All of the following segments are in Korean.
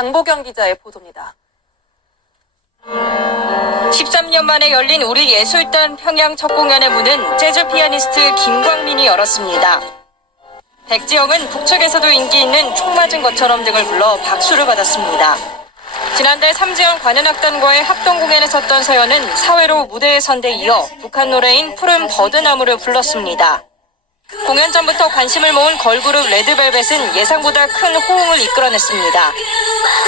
장보경 기자의 보도입니다. 13년 만에 열린 우리 예술단 평양 첫 공연의 문은 재즈 피아니스트 김광민이 열었습니다. 백지영은 북측에서도 인기 있는 총 맞은 것처럼 등을 불러 박수를 받았습니다. 지난달 삼지연 관현악단과의 합동 공연에 섰던 서연은 사회로 무대에 선 데 이어 북한 노래인 푸른 버드나무를 불렀습니다. 공연 전부터 관심을 모은 걸그룹 레드벨벳은 예상보다 큰 호응을 이끌어냈습니다.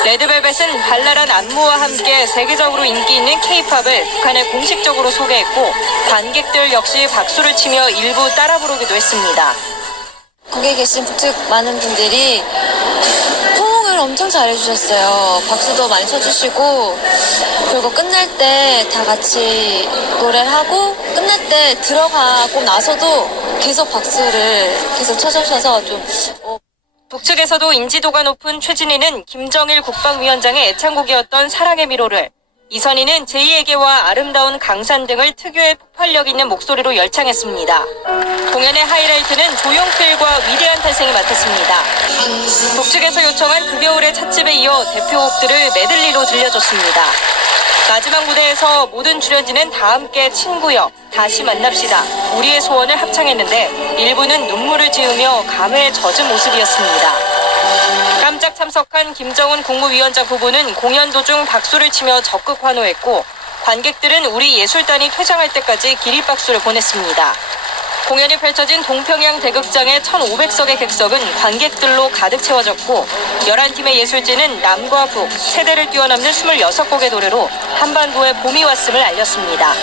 레드벨벳은 발랄한 안무와 함께 세계적으로 인기 있는 K-팝을 북한에 공식적으로 소개했고 관객들 역시 박수를 치며 일부 따라 부르기도 했습니다. 거기에 계신 북측 많은 분들이 호응을 엄청 잘해주셨어요. 박수도 많이 쳐주시고, 그리고 끝날 때 다 같이 노래를 하고 끝날 때 들어가고 나서도 계속 박수를 계속 쳐주셔서 좀 북측에서도 인지도가 높은 최진희는 김정일 국방위원장의 애창곡이었던 사랑의 미로를, 이선희는 제2에게와 아름다운 강산 등을 특유의 폭발력 있는 목소리로 열창했습니다. 공연의 하이라이트는 조용필과 위대한 탄생이 맡았습니다. 북측에서 요청한 그 겨울의 찻집에 이어 대표곡들을 메들리로 들려줬습니다. 마지막 무대에서 모든 출연진은 다 함께 친구여, 다시 만납시다, 우리의 소원을 합창했는데 일부는 눈물을 지으며 감회에 젖은 모습이었습니다. 깜짝 참석한 김정은 국무위원장 부부는 공연 도중 박수를 치며 적극 환호했고 관객들은 우리 예술단이 퇴장할 때까지 기립박수를 보냈습니다. 공연이 펼쳐진 동평양 대극장의 1,500석의 객석은 관객들로 가득 채워졌고 11팀의 예술진은 남과 북, 세대를 뛰어넘는 26곡의 노래로 한반도에 봄이 왔음을 알렸습니다.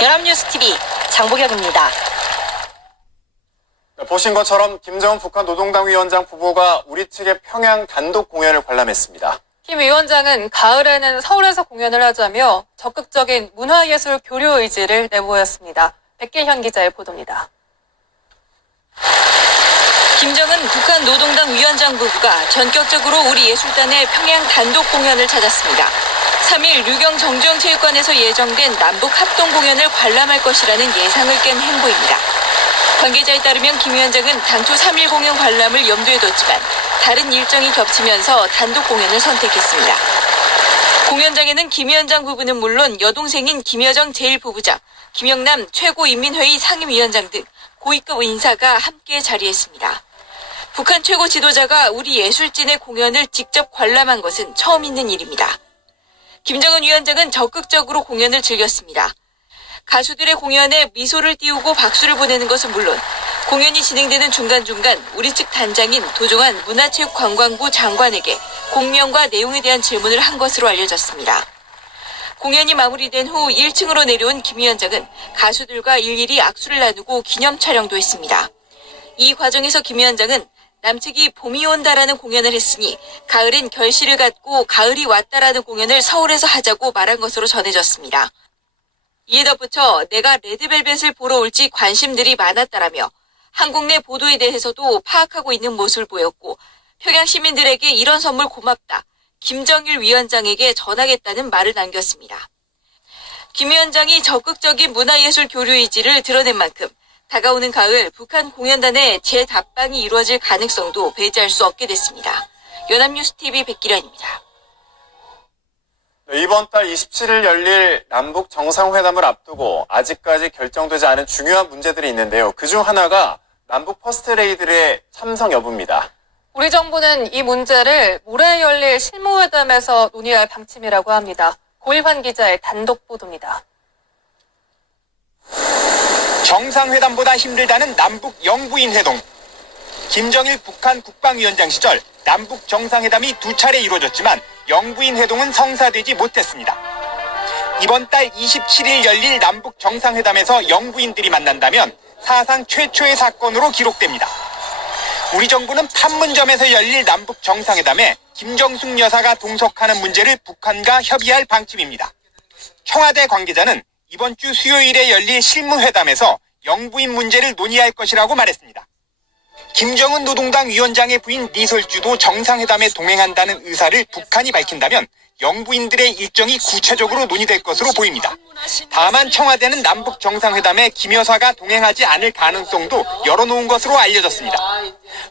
연합뉴스TV 장보경입니다. 보신 것처럼 김정은 북한 노동당 위원장 부부가 우리 측의 평양 단독 공연을 관람했습니다. 김 위원장은 가을에는 서울에서 공연을 하자며 적극적인 문화예술 교류 의지를 내보였습니다. 백계현 기자의 보도입니다. 김정은 북한 노동당 위원장 부부가 전격적으로 우리 예술단의 평양 단독 공연을 찾았습니다. 3일 류경 정주영체육관에서 예정된 남북 합동 공연을 관람할 것이라는 예상을 깬 행보입니다. 관계자에 따르면 김 위원장은 당초 3일 공연 관람을 염두에 뒀지만 다른 일정이 겹치면서 단독 공연을 선택했습니다. 공연장에는 김 위원장 부부는 물론 여동생인 김여정 제1부부장, 김영남 최고인민회의 상임위원장 등 고위급 인사가 함께 자리했습니다. 북한 최고 지도자가 우리 예술진의 공연을 직접 관람한 것은 처음 있는 일입니다. 김정은 위원장은 적극적으로 공연을 즐겼습니다. 가수들의 공연에 미소를 띄우고 박수를 보내는 것은 물론 공연이 진행되는 중간중간 우리 측 단장인 도종환 문화체육관광부 장관에게 공명과 내용에 대한 질문을 한 것으로 알려졌습니다. 공연이 마무리된 후 1층으로 내려온 김 위원장은 가수들과 일일이 악수를 나누고 기념 촬영도 했습니다. 이 과정에서 김 위원장은 남측이 봄이 온다라는 공연을 했으니 가을엔 결실을 갖고 가을이 왔다라는 공연을 서울에서 하자고 말한 것으로 전해졌습니다. 이에 덧붙여 내가 레드벨벳을 보러 올지 관심들이 많았다라며 한국 내 보도에 대해서도 파악하고 있는 모습을 보였고 평양 시민들에게 이런 선물 고맙다, 김정일 위원장에게 전하겠다는 말을 남겼습니다. 김 위원장이 적극적인 문화예술 교류 의지를 드러낸 만큼 다가오는 가을 북한 공연단의 재답방이 이루어질 가능성도 배제할 수 없게 됐습니다. 연합뉴스TV 백기련입니다. 이번 달 27일 열릴 남북 정상회담을 앞두고 아직까지 결정되지 않은 중요한 문제들이 있는데요. 그중 하나가 남북 퍼스트레이들의 참석 여부입니다. 우리 정부는 이 문제를 모레 열릴 실무회담에서 논의할 방침이라고 합니다. 고일환 기자의 단독 보도입니다. 정상회담보다 힘들다는 남북 영부인 회동. 김정일 북한 국방위원장 시절 남북 정상회담이 2차례 이루어졌지만 영부인 회동은 성사되지 못했습니다. 이번 달 27일 열릴 남북 정상회담에서 영부인들이 만난다면 사상 최초의 사건으로 기록됩니다. 우리 정부는 판문점에서 열릴 남북 정상회담에 김정숙 여사가 동석하는 문제를 북한과 협의할 방침입니다. 청와대 관계자는 이번 주 수요일에 열릴 실무회담에서 영부인 문제를 논의할 것이라고 말했습니다. 김정은 노동당 위원장의 부인 리설주도 정상회담에 동행한다는 의사를 북한이 밝힌다면 영부인들의 일정이 구체적으로 논의될 것으로 보입니다. 다만 청와대는 남북 정상회담에 김 여사가 동행하지 않을 가능성도 열어놓은 것으로 알려졌습니다.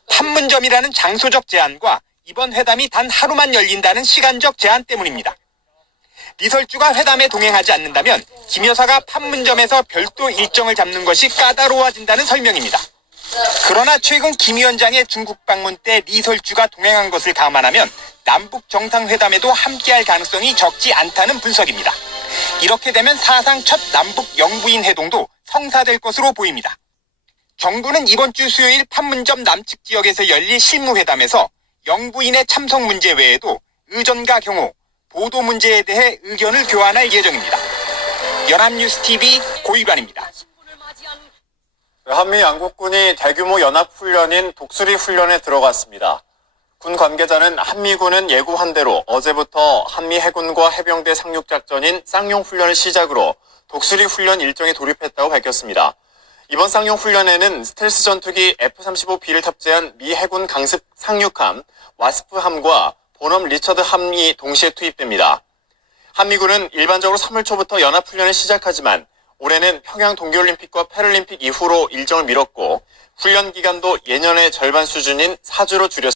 판문점이라는 장소적 제한과 이번 회담이 단 하루만 열린다는 시간적 제한 때문입니다. 리설주가 회담에 동행하지 않는다면 김 여사가 판문점에서 별도 일정을 잡는 것이 까다로워진다는 설명입니다. 그러나 최근 김 위원장의 중국 방문 때 리설주가 동행한 것을 감안하면 남북 정상회담에도 함께할 가능성이 적지 않다는 분석입니다. 이렇게 되면 사상 첫 남북 영부인 회동도 성사될 것으로 보입니다. 정부는 이번 주 수요일 판문점 남측 지역에서 열릴 실무회담에서 영부인의 참석 문제 외에도 의전가 경호, 보도 문제에 대해 의견을 교환할 예정입니다. 연합뉴스TV 고유관입니다. 한미 양국군이 대규모 연합훈련인 독수리 훈련에 들어갔습니다. 군 관계자는 한미군은 예고한 대로 어제부터 한미 해군과 해병대 상륙작전인 쌍용 훈련을 시작으로 독수리 훈련 일정에 돌입했다고 밝혔습니다. 이번 쌍용 훈련에는 스텔스 전투기 F-35B를 탑재한 미 해군 강습 상륙함 와스프함과 본엄 리처드함이 동시에 투입됩니다. 한미군은 일반적으로 3월 초부터 연합훈련을 시작하지만 올해는 평양 동계올림픽과 패럴림픽 이후로 일정을 미뤘고 훈련 기간도 예년의 절반 수준인 4주로 줄였습니다.